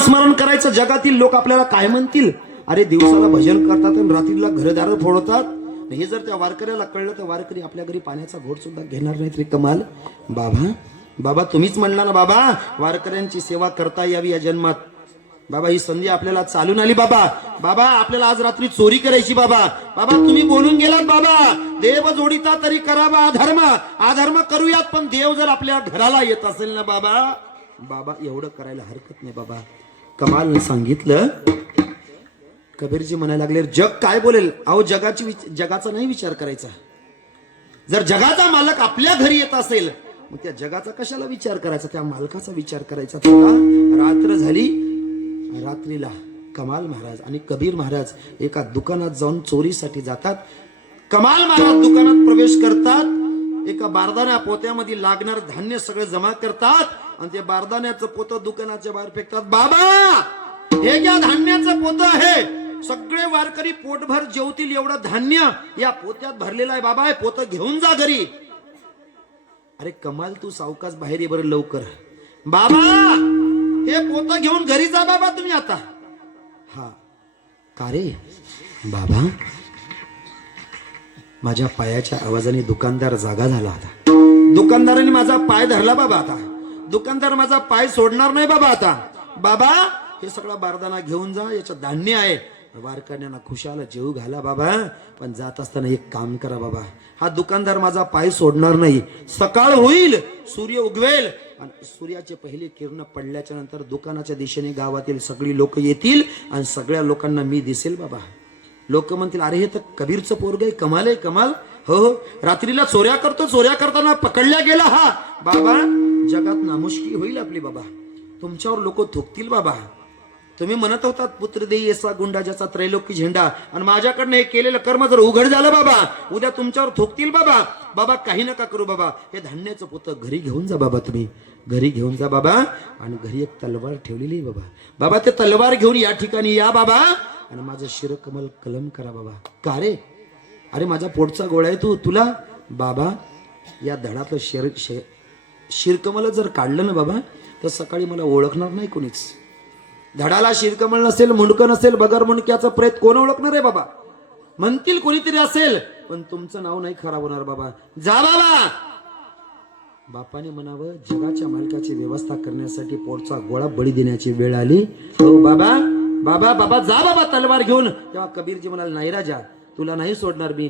नामस्मरण करायचं. जगातील लोक आपल्याला काय म्हणतील, अरे दिवसाला भजन करतात आणि रात्रीला घरदार फोडतात. हे जर त्या वारकऱ्याला कळलं तर वारकरी आपल्या घरी पाण्याचा घोट सुद्धा घेणार नाहीत रे. कमाल. बाबा तुम्हीच म्हणला ना बाबा वारकऱ्यांची सेवा करता यावी या जन्मात. बाबा ही संधी आपल्याला चालून आली. बाबा आपल्याला आज रात्री चोरी करायची. बाबा तुम्ही बोलून गेलात. बाबा देव जोडिता तरी करावा अधर्म करूयात, पण देव जर आपल्या घराला येत असेल ना बाबा एवढं करायला हरकत नाही. बाबा कमाल सांगितलं. कबीरजी म्हणायला लागले जग काय बोलेल. अहो जगाचा नाही विचार करायचा. जर जगाचा मालक आपल्या घरी येत असेल मग त्या जगाचा कशाला विचार करायचा, त्या मालकाचा विचार करायचा. रात्र झाली. रात्रीला कमाल महाराज आणि कबीर महाराज एका दुकानात जाऊन चोरीसाठी जातात. कमाल महाराज दुकानात प्रवेश करतात. एका बारदाण्या पोत्यामध्ये लागणार धान्य सगळं जमा करतात आणि ते बारदाण्याचं पोतं दुकानाच्या बाहेर फेकतात. बाबा हे ज्या धान्याचं पोतं आहे, सगळे वारकरी पोटभर जेवतील एवढं धान्य या पोत्यात भरलेलं आहे. बाबा हे पोतं घेऊन जा घरी. अरे कमाल, तू सावकाश बाहेर ये बरं लवकर. बाबा हे पोतं घेऊन घरी जा बाबा तुम्ही आता. हा का रे बाबा. माझ्या पायाच्या आवाजाने दुकानदार जागा झाला. आता दुकानदाराने माझा पाय धरला बाबा. आता दुकानदार माझा पाय सोडणार नाही बाबा. आता बाबा हे सगळा बारदाना घेऊन जा, याचं धान्य आहे. वारकऱ्यांना खुशाला जेव घाला बाबा, पण जात असताना एक काम करा बाबा. हा दुकानदार माझा पाय सोडणार नाही. सकाळ होईल, सूर्य उगवेल आणि सूर्याचे पहिले किरण पडल्याच्या नंतर दुकानाच्या दिशेने गावातील सगळी लोक येतील आणि सगळ्या लोकांना मी दिसेल बाबा. लोक म्हणतील अरे हे तर कबीरचं पोरग आहे. कमाल आहे कमाल. हो रात्रीला चोऱ्या करतो, चोऱ्या करताना पकडल्या गेला हा. बाबा जगात नामुष्की होईल आपली. बाबा तुमच्यावर लोक थुकतील. बाबा तुम्ही म्हणत होतात पुत्र देई असा गुंडा ज्याचा त्रैलोकी झेंडा, आणि माझ्याकडनं हे केलेलं कर्म जर उघड झालं बाबा उद्या तुमच्यावर थोकतील. बाबा काही नका करू बाबा. हे धान्याचं पोतं घरी घेऊन जा बाबा. तुम्ही घरी घेऊन जा बाबा. आणि घरी एक तलवार ठेवलेली आहे बाबा. ते तलवार घेऊन या ठिकाणी या बाबा आणि माझं शिरकमल कलम करा बाबा. का रे. अरे माझा पोटचा गोळा आहे तुला. बाबा या धडातलं शिरकमल जर काढलं ना बाबा तर सकाळी मला ओळखणार नाही कोणीच. धडाला शिरकमल नसेल, मुंडकं नसेल, बगर मुंडक्याचं प्रेत कोण ओळखणार आहे बाबा. म्हणतील कोणीतरी असेल पण तुमचं नाव नाही खराब होणार बाबा. जा बाबा. बापाने म्हणावं जगाच्या मालकाची व्यवस्था करण्यासाठी पोटचा गोळा बळी देण्याची वेळ आली. हो बाबा जा बाबा तलवार घेऊन. तेव्हा कबीरजी म्हणाले नाही राजा तुला नाही सोडणार मी.